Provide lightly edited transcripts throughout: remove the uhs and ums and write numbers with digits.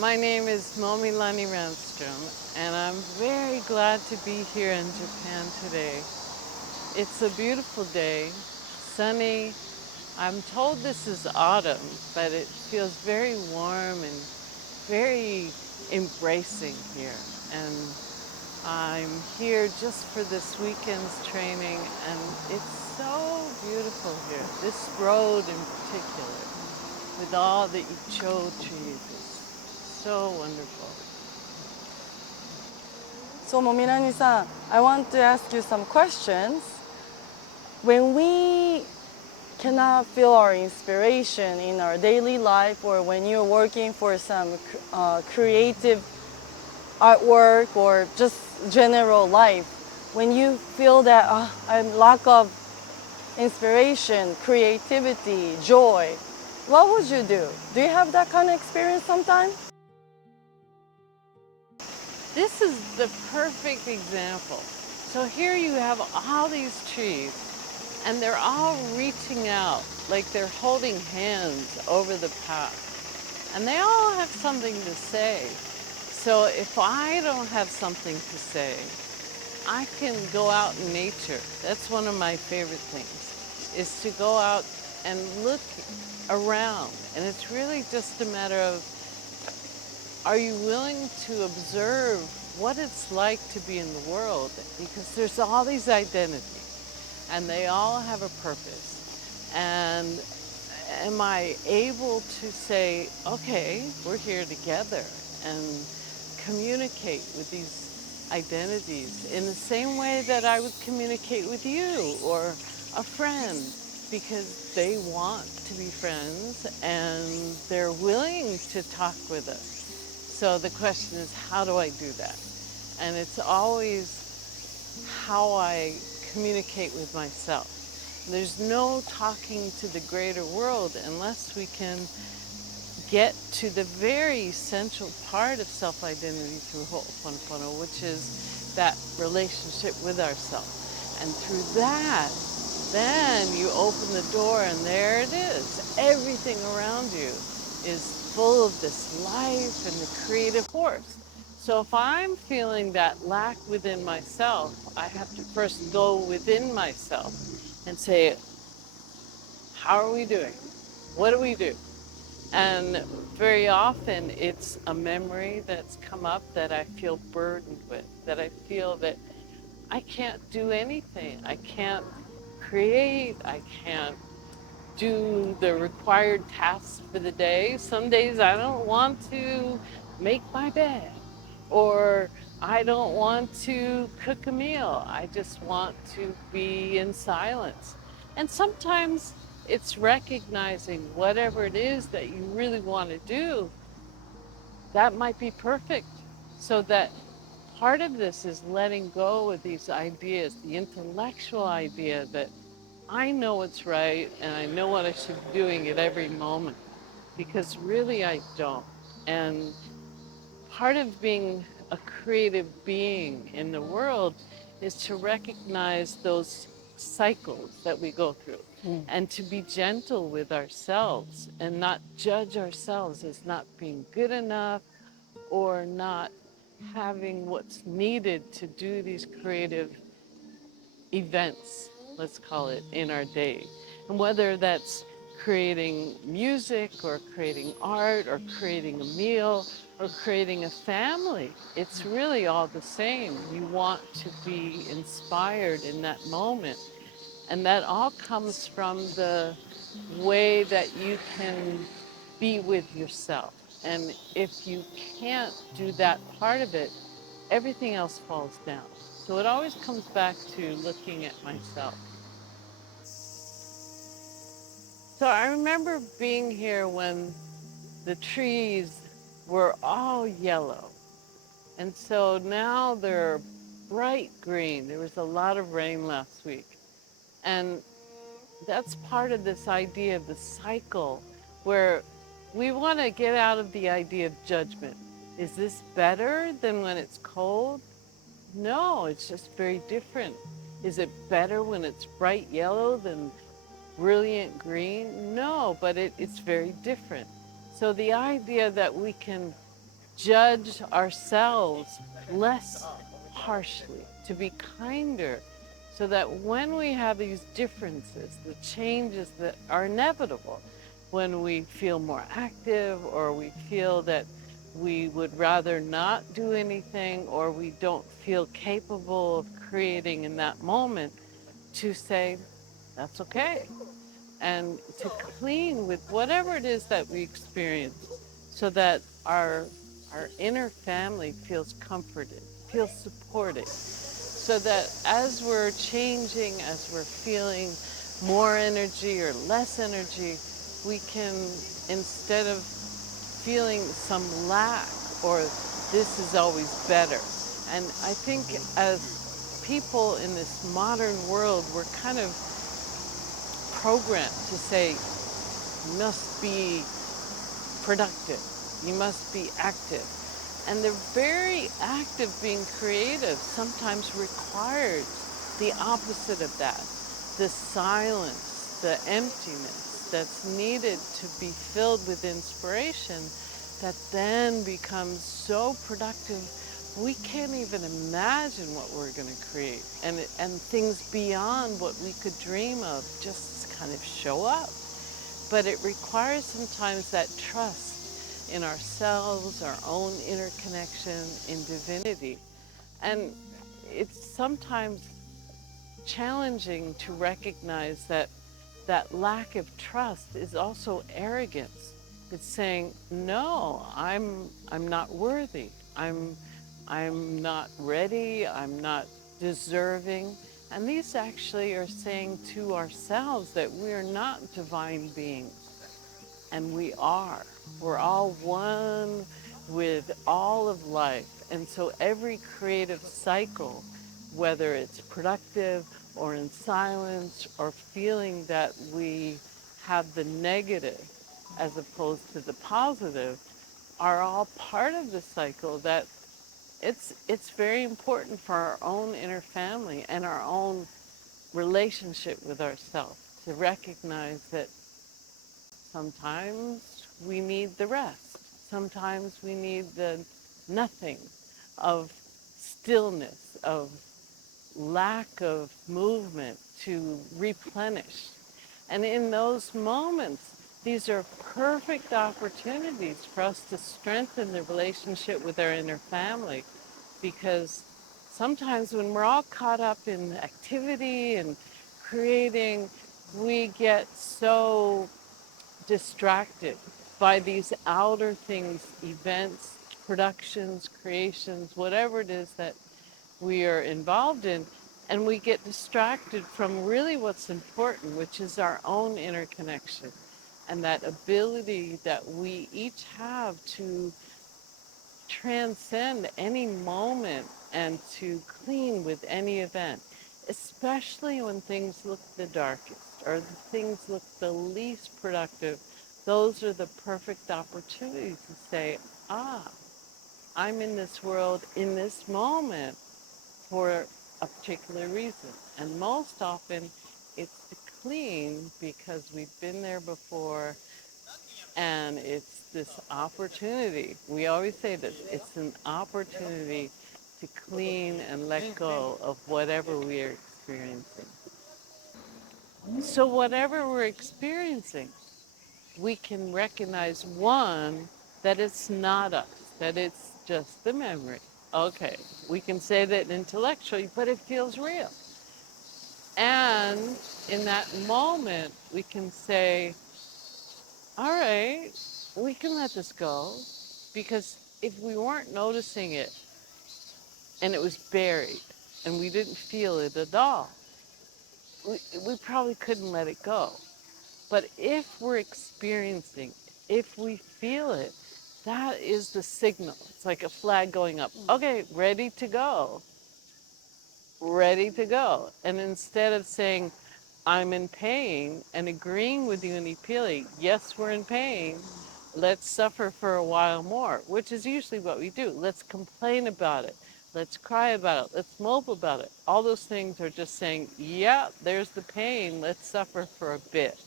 My name is Momi Lani and I'm very glad to be here in Japan today. It's a beautiful day, sunny. I'm told this is autumn, but it feels very warm and very embracing here. And I'm here just for this weekend's training, and it's so beautiful here. This road in particular, with all the icho trees, is so wonderful. So, Momilani-san, I want to ask you some questions. When we cannot feel our inspiration in our daily life, or when you're working for some creative artwork or just general life, when you feel that I'm lack of inspiration, creativity, joy, what would you do? Do you have that kind of experience sometimes? This is the perfect example. So here you have all these trees, and they're all reaching out like they're holding hands over the path. And they all have something to say. So if I don't have something to say, I can go out in nature. That's one of my favorite things, is to go out and look around. And it's really just a matter of, are you willing to observe what it's like to be in the world? Because there's all these identities, and they all have a purpose. And am I able to say, okay, we're here together, and communicate with these identities in the same way that I would communicate with you or a friend, because they want to be friends and they're willing to talk with us. So the question is, how do I do that? And it's always how I communicate with myself. There's no talking to the greater world unless we can get to the very essential part of self-identity through Ho'oponopono, which is that relationship with ourselves. And through that, then you open the door and there it is. Everything around you is full of this life and the creative force. So if I'm feeling that lack within myself, I have to first go within myself and say, how are we doing? What do we do? And very often it's a memory that's come up that I feel burdened with, that I feel that I can't do anything. I can't create, I can't do the required tasks for the day. Some days I don't want to make my bed, or I don't want to cook a meal. I just want to be in silence. And sometimes it's recognizing whatever it is that you really want to do, that might be perfect. So that part of this is letting go of these ideas, the intellectual idea that I know what's right and I know what I should be doing at every moment, because really I don't. And part of being a creative being in the world is to recognize those cycles that we go through and to be gentle with ourselves and not judge ourselves as not being good enough or not having what's needed to do these creative events, let's call it, in our day. And whether that's creating music or creating art or creating a meal or creating a family, it's really all the same. You want to be inspired in that moment. And that all comes from the way that you can be with yourself. And if you can't do that part of it, everything else falls down. So it always comes back to looking at myself. So I remember being here when the trees were all yellow. And so now they're bright green. There was a lot of rain last week. And that's part of this idea of the cycle, where we want to get out of the idea of judgment. Is this better than when it's cold? No, it's just very different. Is it better when it's bright yellow than brilliant green? No, but it's very different. So the idea that we can judge ourselves less harshly, to be kinder, so that when we have these differences, the changes that are inevitable, when we feel more active or we feel that we would rather not do anything or we don't feel capable of creating in that moment, to say, that's okay, and to clean with whatever it is that we experience so that our inner family feels comforted, feels supported, so that as we're changing, as we're feeling more energy or less energy, we can, instead of feeling some lack or this is always better. And I think as people in this modern world, we're kind of programmed to say, you must be productive, you must be active. And the very act of being creative sometimes requires the opposite of that, the silence, the emptiness that's needed to be filled with inspiration that then becomes so productive we can't even imagine what we're going to create. And things beyond what we could dream of just kind of show up. But it requires sometimes that trust in ourselves, our own inner connection in divinity. And it's sometimes challenging to recognize that that lack of trust is also arrogance. It's saying, no, I'm not worthy. I'm not ready. I'm not deserving. And these actually are saying to ourselves that we are not divine beings. And we are. We're all one with all of life. And so every creative cycle, whether it's productive or in silence or feeling that we have the negative as opposed to the positive, are all part of the cycle that it's very important for our own inner family and our own relationship with ourselves to recognize that sometimes we need the rest. Sometimes we need the nothing of stillness, of lack of movement to replenish. And in those moments, these are perfect opportunities for us to strengthen the relationship with our inner family, because sometimes when we're all caught up in activity and creating, we get so distracted by these outer things, events, productions, creations, whatever it is that we are involved in, and we get distracted from really what's important, which is our own inner connection and that ability that we each have to transcend any moment and to clean with any event, especially when things look the darkest or the things look the least productive. Those are the perfect opportunities to say, ah, I'm in this world in this moment for a particular reason. And most often it's to clean because we've been there before, and it's this opportunity. We always say this, it's an opportunity to clean and let go of whatever we are experiencing. So whatever we're experiencing, we can recognize, one, that it's not us, that it's just the memory. Okay, we can say that intellectually, but it feels real. And in that moment, we can say, all right, we can let this go, because if we weren't noticing it and it was buried and we didn't feel it at all, we probably couldn't let it go. But if we're experiencing, if we feel it, that is the signal. It's like a flag going up. Okay, ready to go. Ready to go. And instead of saying, I'm in pain, and agreeing with you and feeling, yes, we're in pain, let's suffer for a while more, which is usually what we do. Let's complain about it. Let's cry about it. Let's mope about it. All those things are just saying, yeah, there's the pain. Let's suffer for a bit.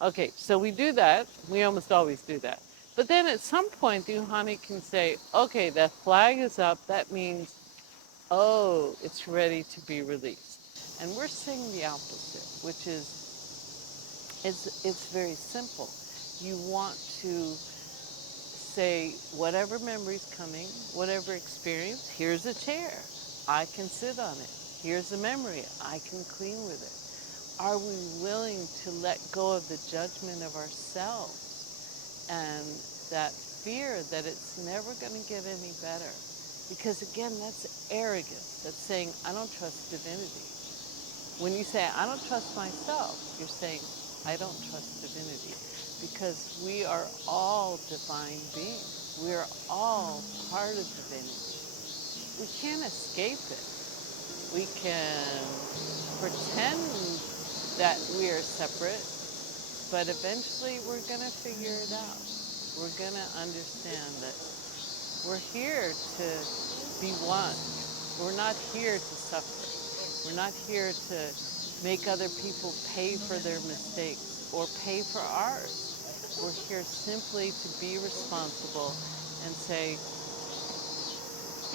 Okay, so we do that. We almost always do that. But then at some point, the Uhani can say, okay, that flag is up. That means, oh, it's ready to be released. And we're seeing the opposite, which is, it's very simple. You want to say, whatever memory's coming, whatever experience, here's a chair. I can sit on it. Here's a memory. I can clean with it. Are we willing to let go of the judgment of ourselves and that fear that it's never going to get any better? Because again, that's arrogance. That's saying, I don't trust divinity. When you say, I don't trust myself, you're saying, I don't trust divinity. Because we are all divine beings. We are all part of divinity. We can't escape it. We can pretend that we are separate, but eventually we're going to figure it out. We're going to understand that we're here to be one. We're not here to suffer. We're not here to make other people pay for their mistakes or pay for ours. We're here simply to be responsible and say,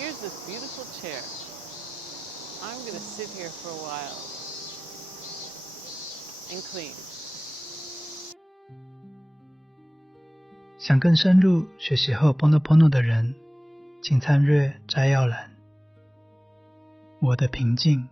here's this beautiful chair. I'm going to sit here for a while and clean. 想更深入学习荷欧波诺波诺的人，请参阅摘要栏。我的平静